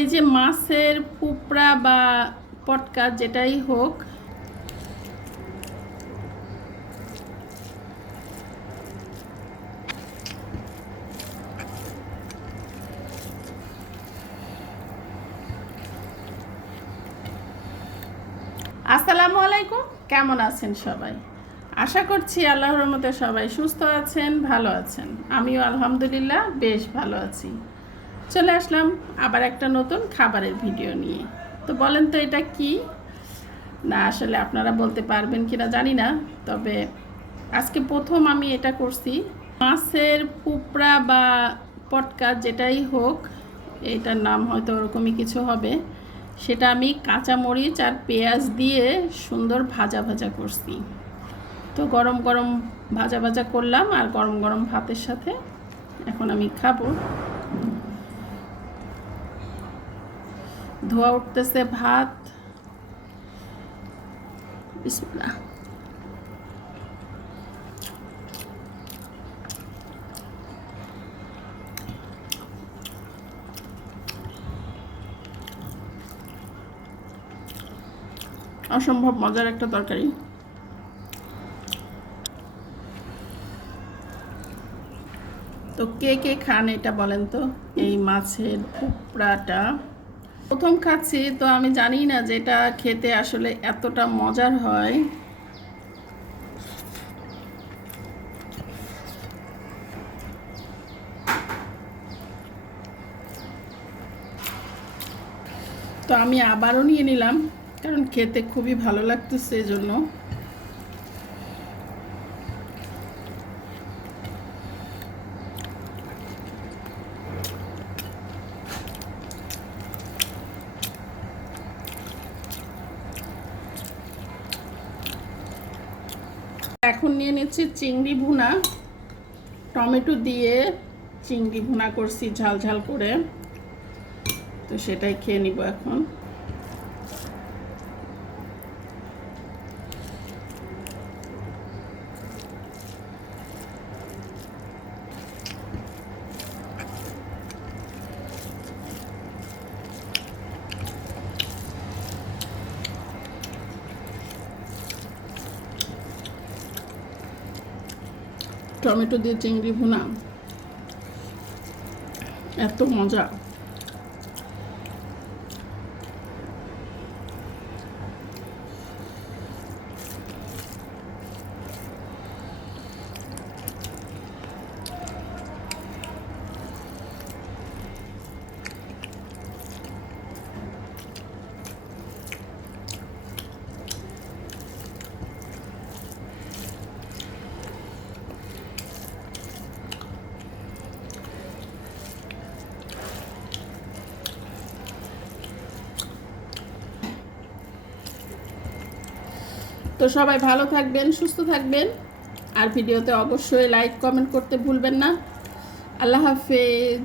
এই যে মাছের পুপড়া বা পটকা যেটাই হোক, আসসালামু আলাইকুম, কেমন আছেন সবাই? আশা করছি আল্লাহর রহমতে সবাই সুস্থ আছেন, ভালো আছেন। আমিও আলহামদুলিল্লাহ, বেশ ভালো আছি। চলে আসলাম আবার একটা নতুন খাবারের ভিডিও নিয়ে। তো বলেন তো এটা কি? না, আসলে আপনারা বলতে পারবেন কিনা জানি না, তবে আজকে প্রথম আমি এটা করছি। মাছের পুপড়া বা পটকা যেটাই হোক, এটার নাম হয়তো ওরকমই কিছু হবে। সেটা আমি কাঁচা মরিচ আর পেঁয়াজ দিয়ে সুন্দর ভাজা ভাজা করছি। তো গরম গরম ভাজা ভাজা করলাম আর গরম গরম ভাতের সাথে এখন আমি খাব। ধোয়া উঠতেছে, ভাত। অসম্ভব মজার একটা তরকারি। তো কে কে খান এটা বলেন তো? এই মাছের কুপড়াটা প্রথম খাচ্ছি, তো আমি জানি না যে এটা খেতে আসলে এতটা মজার হয়। তো আমি আবারও নিয়ে নিলাম, কারণ খেতে খুবই ভালো লাগতো সেই জন্য এখন নিয়ে নিচ্ছি চিংড়ি ভুনা। টমেটো দিয়ে চিংড়ি ভুনা করছি ঝাল ঝাল করে। তো সেটাই খেয়ে নিব এখন। টমেটো দিয়ে চিংড়ি ভুনা। এত মজা। তো সবাই ভালো থাকবেন, সুস্থ থাকবেন। আর ভিডিওতে অবশ্যই লাইক কমেন্ট করতে ভুলবেন না। আল্লাহ হাফেজ।